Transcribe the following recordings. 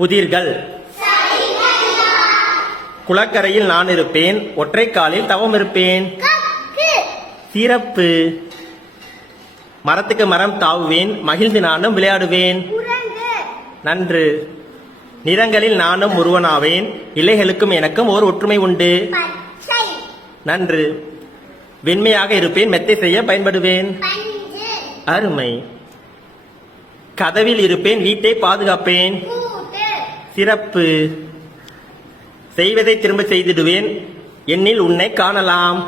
புதிர்கள். குளக்கரையில் நான் இருப்பேன், ஒற்றை காலில் தவம் இருப்பேன். சிறப்பு. மரத்துக்கு மரம் தாவுவேன், மகிழ்ந்து நானும் விளையாடுவேன். நன்று. நிறங்களில் நானும் ஒருவனாவேன், இலைகளுக்கும் எனக்கும் ஓர் ஒற்றுமை உண்டு. நன்று. வெண்மையாக இருப்பேன், மெத்தை செய்ய பயன்படுவேன். அருமை. கதவில் இருப்பேன், வீட்டை பாதுகாப்பேன். சிறப்பு. செய்வதை திரும்ப செய்திடுவேன், என்னில் உன்னை காணலாம்.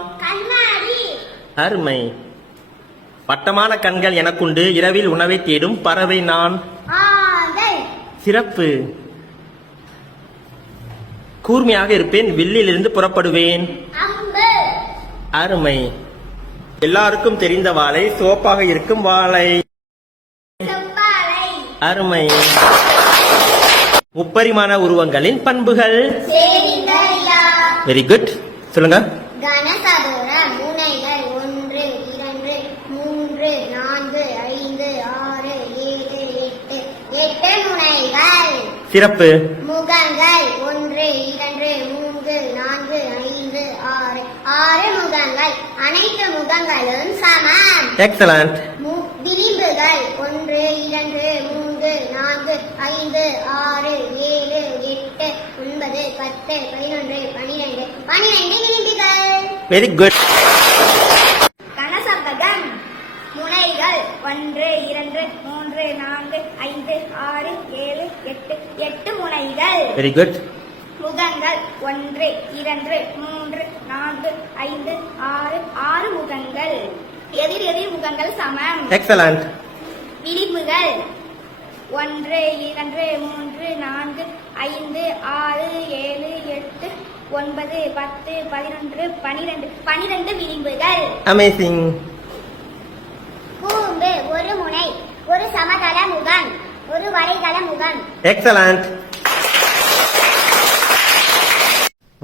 அருமை. வட்டமான கண்கள் எனக்குண்டு, இரவில் உணவை தேடும் பறவை நான். சிறப்பு. கூர்மையாக இருப்பேன், வில்லிலிருந்து புறப்படுவேன். அருமை. எல்லாருக்கும் தெரிந்த வாழை, சிவப்பாக இருக்கும் வாழை. அருமை. முப்பரிமாண உருவங்களின் பண்புகள். Very good. சொல்லுங்க. கனசதுரம் முனைகள் 1 2 3 4 5 6 7 8 முனைகள். சிறப்பு. முகங்கள் 1 2 3 4 5 6 முகங்கள். அனைத்து முகங்களும் சமம். எக்ஸலண்ட். விளிம்புகள் 1 2 3 4 5 6 7 8 9 10 11 12 12 விளிம்புகள். Very good. கனசதுரம் முனைகள் 1 2 3 4 5 6 7 8 முனைகள். Very good. முகங்கள் 1 2 3 4 5 6 முகங்கள். எதிர் எதிர் முகங்கள் சமம். எக்ஸலண்ட். விளிம்புகள் 1 2 3 4 5 6 7 8 9 10 11 12 12 விளிம்புகள். அமேசிங். கூம்பு ஒரு முனை, ஒரு சமதள முகம், ஒரு வரைதள முகம். எக்ஸலண்ட்.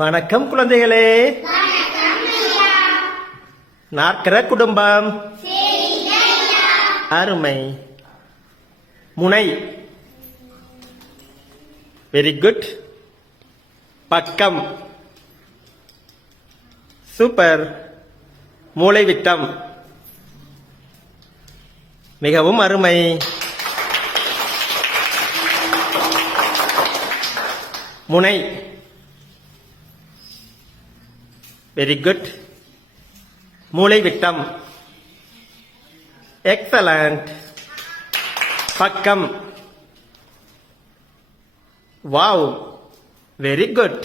வணக்கம் குழந்தைகளே. நாற்கர குடும்பம். அருமை. முனை. Very good. பக்கம். சூப்பர். மூளைவிட்டம். மிகவும் அருமை. முனை. Very good. மூளைவிட்டம். எக்ஸலண்ட். பக்கம். Wow, very good.